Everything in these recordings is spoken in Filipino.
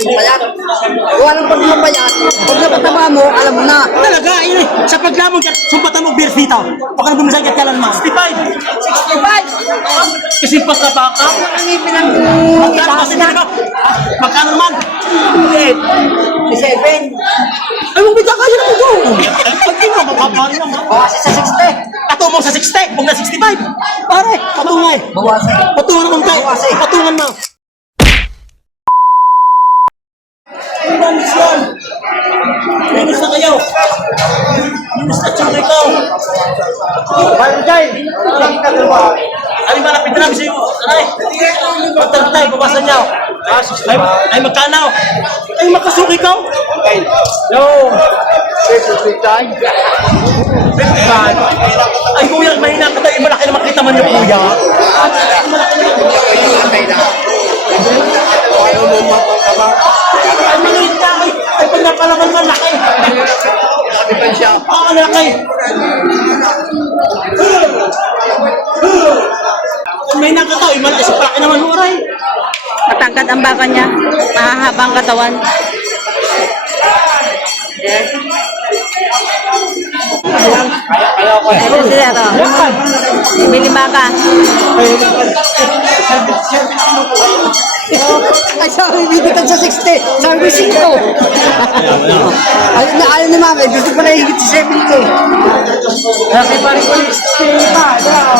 Payat. Walang pagmapayat. Pag napatama mo, alam mo na. Talaga, ini sa paglamon ka, sumpatan mo beer fita. Baka na bumisay ka kalan ma. 65. 65. Kasi pas na baka. Ang ipin ang Magkano kasi? Magkano naman? 7. Ay, mong bigyan kaya naman ko. Pag mo, mababa naman. Bawasan sa 60. Ato mo sa 60, kung na 65. Pare, patungay. Bawasan. Patungan naman tayo. Patungan mo. Linis yan. Linis na kayo. Linis na tsaka ikaw. Barangay. Ay, malapit na namin sa'yo. Aray. Pagtag tayo, babasan niyo. Ay, ay magkano? Ay, makasuki ka. No. Ay, kuya, mahina ka tayo. Malaki na makita man yung kuya. Ay, Oo, laki. May nakataw, malaki sa paki naman mo, aray. Matangkad ang baka niya. Mahahaba ang katawan. Yes. Ayun sila to. Bibili baka. Ay, sabi, bibitan sa 60. Sabi, 5. Ayun na, ayaw ni mami. Gusto ko na higit sa 70. Sabi pa rin ko 65 daw.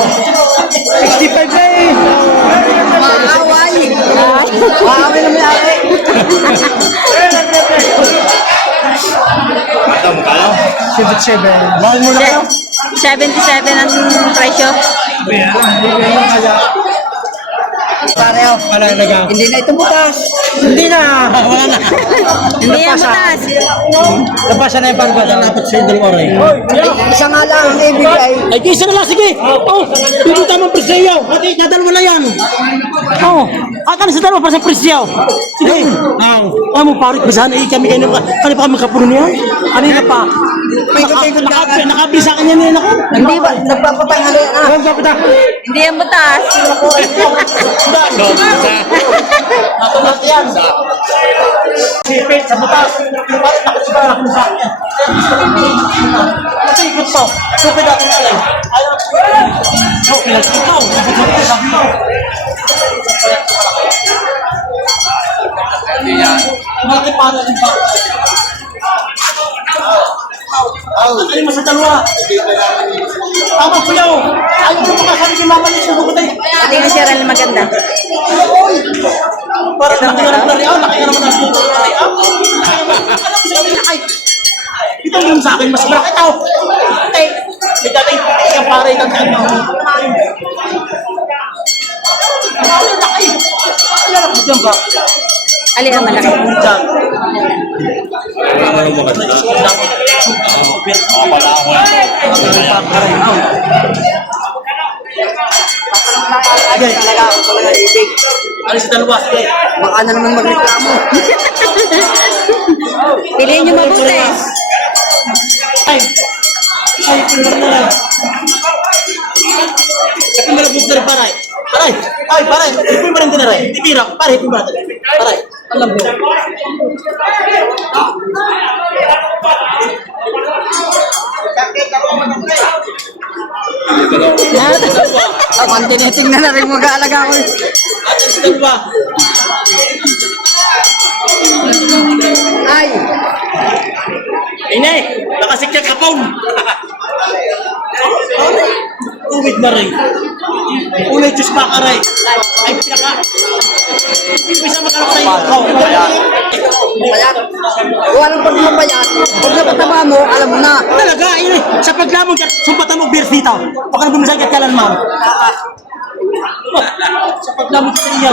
65 na eh. Maaway. Maaway na may ari. Mahal mo na kayo. 77 ang presyo. Pareho. Wala na ka. Hindi na ito butas. Hindi na. Wala na. Hindi yan mataas. Lapasan na yung barbada. Dapat sa yung oray. Isa nga lang ang ibigay. Ay, kisa na lang, sige. Oh, hindi tamang presyo. Ate, dadalawa na yan. Oh, aka na sa dalawa para sa presyo. Sige. Oh, oh mo parit ba sana? Eh, kami kayo na, kami pa kami kapuno niya. Kanina pa. Paikot-ikot ka Naka- agad. Nakabili sa kanya niya ako. Hindi ba? Nagpapatanghali na. Ano sabi na? Hindi yan mataas. Natulad yan. Sipit sa butas. Bakit nakasiba ako sa akin? Dalawa? Tama ko yaw. Ayaw ko makasabi kay mama. Sugo ko tayo. Hindi na siya rin maganda. Para naman na laki nga naman na na real. Alam mo sa kanila, ay, ito yung sa akin, mas malaki tao. Ay, may dating yung pare ng ano. Ano laki? Alam mo dyan ba? Alin ang malaki? Dyan. Ay, talaga ako talaga ibig. Ano sa dalawa? Sige. Baka na naman magreklamo. Piliin niyo mabuti. Ay, ay, tingnan na lang. Kapag malabog na rin, paray. Paray, ay, paray, ipin mo rin din na rin. Ipira, paray, ipin mo rin. Paray, alam mo. Ang tinitingnan na rin mag-aalaga ko. Ay, Ine, nakasikya ka pong. Uwid na rin. Unay Diyos pa ka rin. Ay, pinaka. Bisa makalak sa iyo. Payat. Walang pagmapayat. Pag napatama mo, alam mo na. Talaga, ini sa paglamon ka, sumpatan mo beer fita. Baka na bumisay ka kalan, ma'am. Sa paglamon ka sa iyo.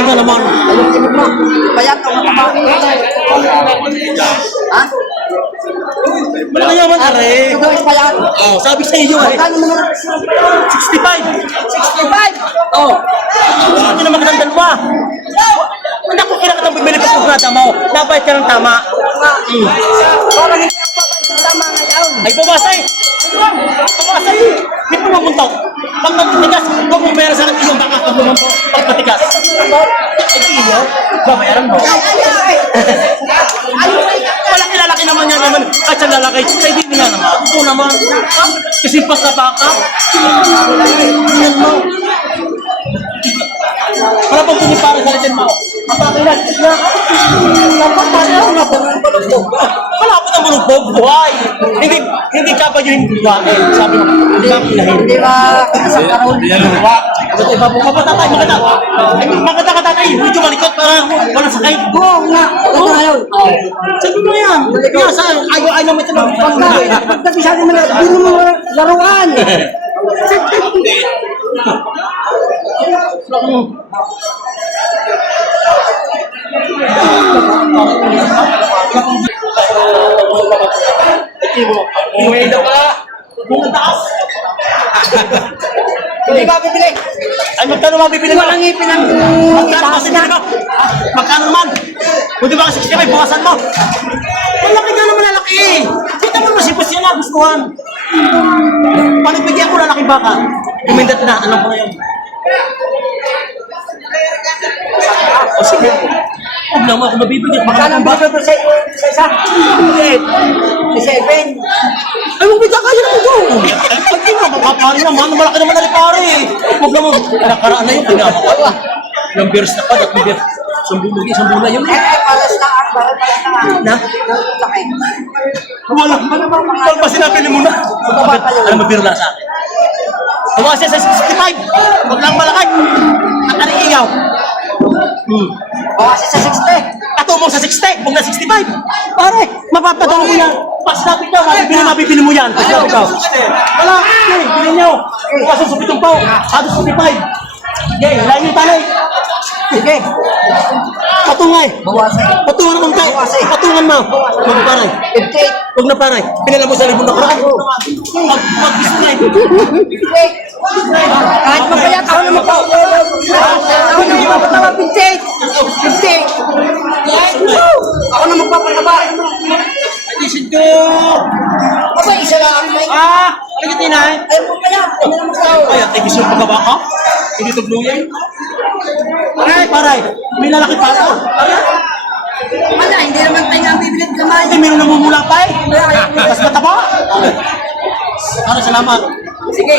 Laki ka naman. Ayun, ibig mo. Payat ang matama. Ha? Malaki naman, are. Ito yung payat. Oh, sabi sa iyo, eh. Kano naman ang 65. 65? Oh. Hindi naman ka ng dalawa. Naku, kailangan kitang bumili pa kung mo. Dapat ka ng tama. Mm. Parang hindi ako babay sa tama ngayon. Ay, babasay! Babasay! Hindi mo mamuntaw. Pag magtigas, huwag mong pera sa akin yung baka. naman po. Pag matigas. Ay, iyo. Babayaran mo. Wala kilalaki naman yan naman. At sa lalaki, sa mo na naman. Ito naman. Kasi pas na baka. Yan mo. Wala pang pinipara sa litin mo. Mapakilan. Dapat pare ako na palugbog. Wala ko na palugbog. Buhay. Hindi, hindi ka pa yung buhay. Sabi mo, hindi ba pinahin? Di ba, kasang karoon? Kasi iba po ka tatay, maganda. Maganda ka tatay. Medyo malikot para wala sakay. Oo nga, ano ayaw? Sabi mo yan. Kaya sa ayaw ayaw mo ito Pagka, sabi mo na, hindi mo laruan. Umuwi daw ka. Bunga taas. Hindi ba bibili? Ay, magkano mabibili mo? Walang ngipin ang Magkano itaas mabibili mo? Magkano naman? Pwede ba kasi 65, bukasan mo? Malaki ka naman lalaki eh. Kita mo masipos yan na, gustuhan. Panagbigyan ko lalaki baka. Kumindat na, alam ko na yun. O sige. Huwag lang mo ako mabibigyan. Magkano ang ba? bibili sa sa isa? Sa seven. Ay, huwag bigyan kayo ko. Ay, di mo, makapari naman. Malaki naman na rin pare. Huwag naman. Nakaraan na yun. Pinamakaw. Yung beers na pa. At may beers. Sambulog, isang bula yun Eh, eh. eh, paras na bakit paras na ang Na? Wala. Pag ba sinapili mo na? Ano mabiro na sa akin? Tumakas siya sa 65. Huwag lang malakay. At ano iyaw? Hmm. Bawasin sa 60. Katumong sa 60. Huwag na 65. Pare, mapapatawag mo yan. Pag sinabi ka, mabibili, mabibili mo yan. Pag sinabi ka. Wala. Okay, bilhin nyo. Bukas sa pitong pao. Halos 45. Okay, lain yung talay. Sige. Patungay. Bawasin. Patungan naman tayo. Patungan mo. Huwag na paray. 58. Huwag na paray. Pinala mo sa libon na karaan. Pag, pag na ito. Kahit mapayat, ako naman po. Ako naman papatawa, 58. 58. Ako naman papataba. Edition ko. Aba, isa lang ang may... Ah, ano tinay? Ay, papayat. Ano naman sa ako? Ay, ay gusto pagkaba ka? Hindi to blue yan. Paray, paray. May lalaki pa ako. Paray. Wala, hindi naman tayo ang bibilit kamay. Ay, meron namumula pa eh. Mas mataba. Paray, salamat. Sige.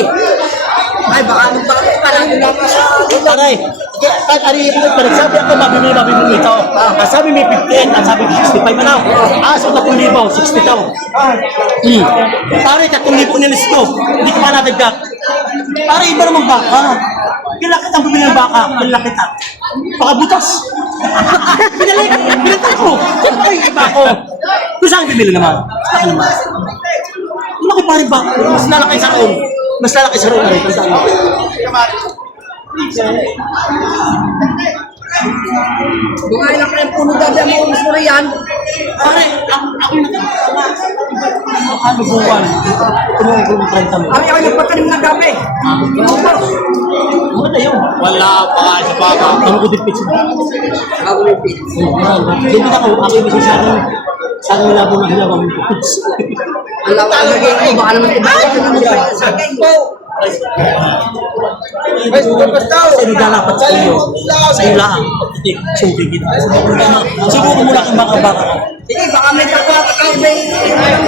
Ay, baka magpakit pa lang mula pa sa... Paray. Kahit ari ito, sabi ako, mabibili, mabibili ito. Ah, sabi may 15, at sabi 65 ano. Ah, so 3,000, 60 daw. Hmm. Pare, 3,000 nilis ko. Hindi ka pa nadagdag. Pare, iba naman baka. Kailan kita bumili ng baka? Kailan kita? Baka butas. Pinalay, pinalay ko. Ay, iba ko. Kung saan bibili naman? Saan naman? Laki pa rin ba? Mas lalaki sa roon. Mas lalaki sa. Ay, mo. Buhay na kayo puno dati ang mga gusto rin yan. Pare, ako, ako yung ano buwan? Tulungan ko ng 30 mo. Kami ako nagpatanim ng gabi. Ano na yun? Wala pa sa baka. Ano ko din pitch? Bago yung pin. Hindi ako, ako yung isa sa akin. Sa akin wala po na hilawang pitch. Ang lawa ang naging ko, baka naman iba ka naman sa akin. Sa nilalapat sa iyo. Sa iyo lang. Hindi, subi kita. Siguro mo lang ang baka-baka. Sige, baka may takwa ka kayo may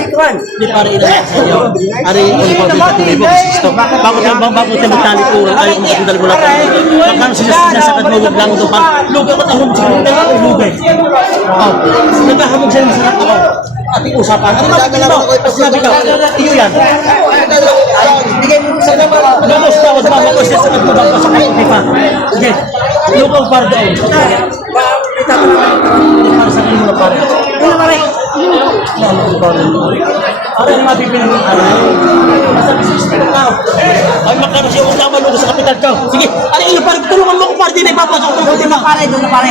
kuwan. Hindi para ilan sa iyo. Ari, uli ko dito tuloy mo. Gusto. Bago tayo bang bago tayo magtali ko. Ay, kung magdali mo lang. Pagkano sila sinasakad mo, wag lang ito. Lugay ko tahong sa tayo. Lugay. Oh. Naghahamog sa sarap ako. Ating usapan. Ano ba tingin mo? Sinabi ka, iyo yan. Bigay mo sa naman. Ka, wag ba? Lulus siya sa nagtubang pa sa kayo. pa. Sige. Lugaw para doon. Para sa kanila na pare. Ano naman rin? Ano yung mabibili mo? Ano? Business ka na. Ay, magkano siya ang mo sa kapital ka. Sige, ano iyo, parang tulungan mo ko para din ipapasok ko Doon na pare, doon na pare.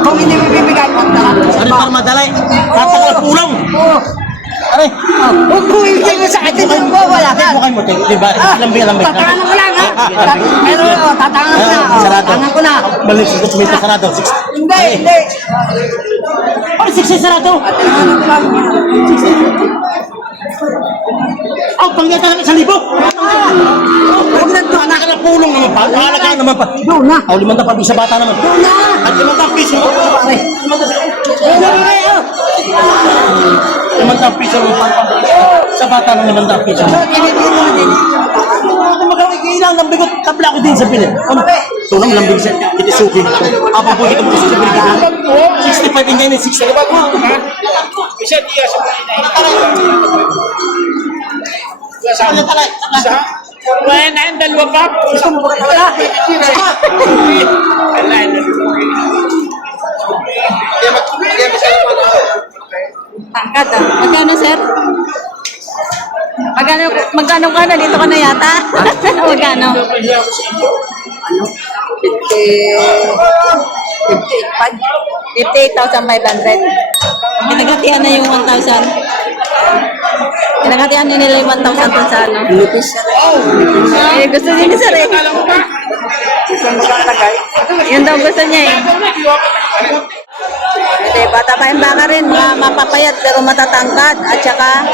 Kung hindi mo bibigay, magdala. Ano para madalay? Tatakal pulong. Oo. Aray, Huwag mo ibigay mo sa akin, doon mo, wala ka. mukha mo tayo, di ba? Lambing, lambing. Tatangan ko lang, ha? Pero, oh, tatangan ko na. oh, Sarado. Tatangan ko na. Balik, sa may sarado. Hindi, hindi. Ano, 60 sarado? Tatangan ko lang. Oh, pangyata ng isang libo. Huwag na doon. Anak na pulong naman pa. Bahala ka naman pa. Doon na. Aw, limang pa doon sa bata naman. Doon na. At limang piso mo. Pare. Doon na pare. oh. Limang piso mo. Sa bata ng limang piso. Ako magkakailang ng bigot. Tabla ko din sa pilit. Ano? Lang bigot sa kitisuki. Apa po kita mo sa pilit. 65 and ganyan 65. Isa diya sa Ano talay? Isa? Wala na yung dalawa pa. Gusto mo ba talaga? Tangkad ah. Magkano, sir? Magkano, magkano ka na? Dito ka na yata? magkano? Ano? 58,500. Pinagatihan na yung 1,000. Pinagatihan na nila yung 1,000 dun sa ano. Eh, gusto niya ni sir eh. Yun daw gusto niya eh. Hindi, bata pa yung baka rin, mga mapapayat pero matatangkad at saka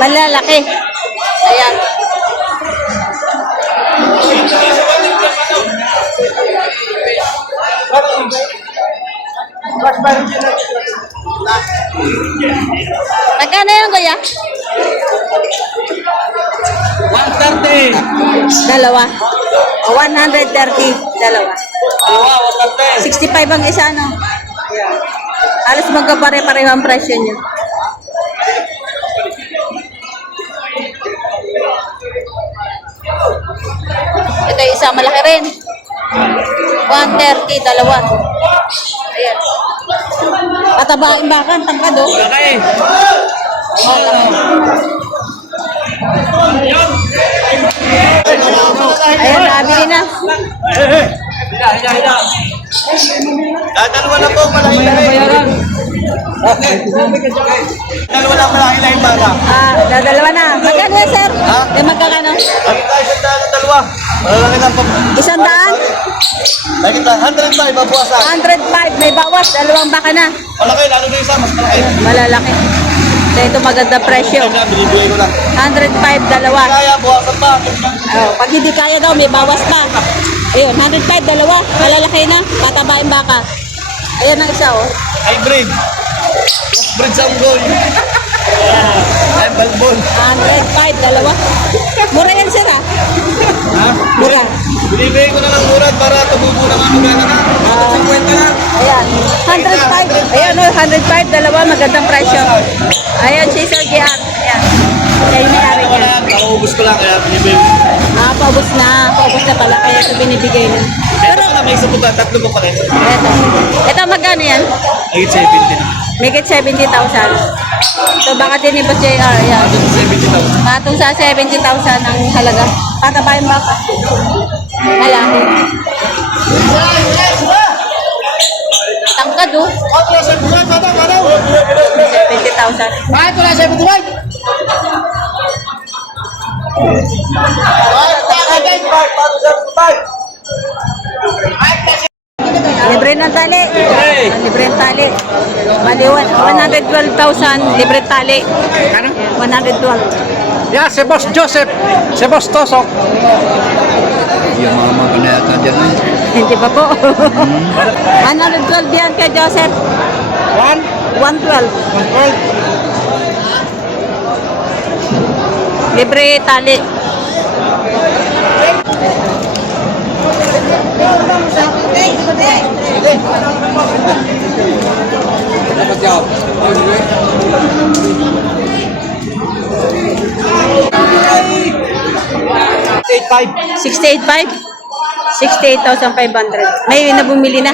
malalaki. Ayan. Magkano yun, kuya? 130. Dalawa. O, 130, dalawa. Wow, 130. 65 ang isa, no? Alas magkapare-pareho ang presyo nyo. Yung isa, malaki rin. 130, dalawa. Ayan. Patabain ba ka? Tangkad, oh. Okay. Ayan, nabili na. Dalawa na po, malaki na rin. Dalawa na malaki na yung baga. Ah, dadalawa na. Magkano yan, sir? Eh, magkano? Lagi tayo sa dalawa, dalawa. Malaki na po. Isang daan? Lagi 100 tayo, mabuwasan. 105, may bawas. Dalawang baka na. Malaki, lalo na isa, mas malaki. Malalaki. So, ito maganda presyo. Kaya binibigay ko lang. 105, dalawa. Kaya, buwasan pa. Oh, pag hindi kaya daw, may bawas pa. Ayun, 105, dalawa. Malalaki na. Patabain baka. Ayan ang isa, oh. Hybrid. Hybrid sa unggoy. Ay, balbon. 105, dalawa. Mura yan, sir, ah. Ha? Mura. Binibigay ko na lang murad para tumubo na nga magana na. Ah. 50 na. Ayan, 105. Ayan, oh, 105, dalawa. Magandang presyo. Ayan, si Sir JR. Ayan. Siya yung nakaubos ko lang kaya binibigay. Ah, paubos na. Paubos na pala. Kaya ito binibigay na. Pero na may isa po ba? Tatlo po pa rin. Ito. Ito, magkano yan? Ay, 70 na. Make it 70,000. So, baka din ni Boss JR. Yan. 70,000. Patong sa 70,000 ang halaga. Patabayan ba ka? Malaki. Tangkad oh. 70,000. Ah, ito na, 75. Libre ng tali. Libre ng tali. Bali, 112,000 libre tali. Ano? 112. Yeah, si Boss Joseph. Si Boss Tosok. Yung mga mga binayata dyan. Eh. Hindi pa po. Hmm. 112 yan kay Joseph. 1? 112. 112. Libre tali. Eight five. 68,500? 68,500. May na bumili na.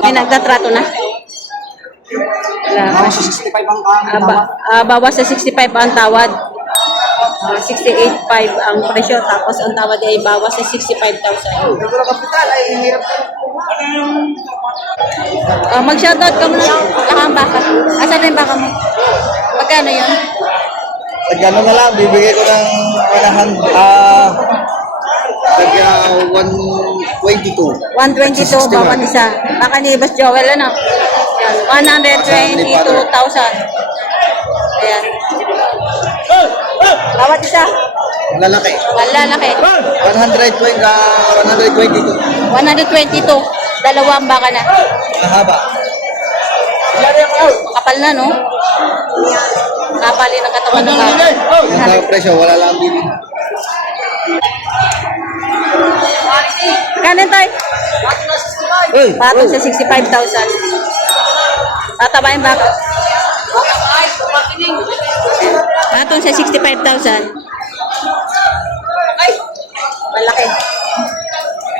May nagtatrato na. Wala. Ako sa 65 ang. Ah, ah, bawas sa 65 ang tawad. Ah, 68,500 ang presyo. Tapos ang tawad ay bawas sa 65,000. Ito na kapital ay hirap. Ah, mag-shoutout ka muna. Baka ang baka. Asan na yung baka mo? Magkano yun? Pag ano na lang, bibigay ko ng 100, ah, ah, 122. 122 bawat isa. Baka ni Boss Joel, ano? Yan, 122,000. Ayan. Bawat isa. Lalaki. Malalaki. 120, ah, 122. 122. Dalawa ang baka na. Mahaba. Kapal na, no? Kapali ng katawan ng baka. Yung mga presyo, wala lang bibig. Kanin tayo. Patong sa 65,000. Tatabayin baka. Patong sa 65,000. Malaki.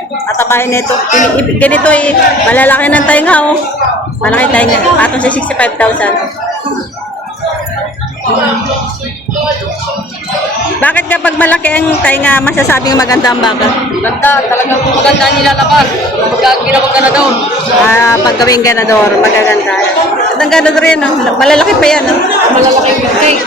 Tatabahin nito. Ini- i- Ganito eh. Malalaki ng tainga oh. Malaki tainga. Patong sa 65,000. Bakit kapag malaki ang tainga, masasabing maganda ang baka? Ganda, talagang maganda nilalabas. Pagka ginawa ka na doon. Ah, pag gawing ganador, magaganda. At ang ganador yan, oh. malalaki pa yan. Oh. Malalaki yung cake.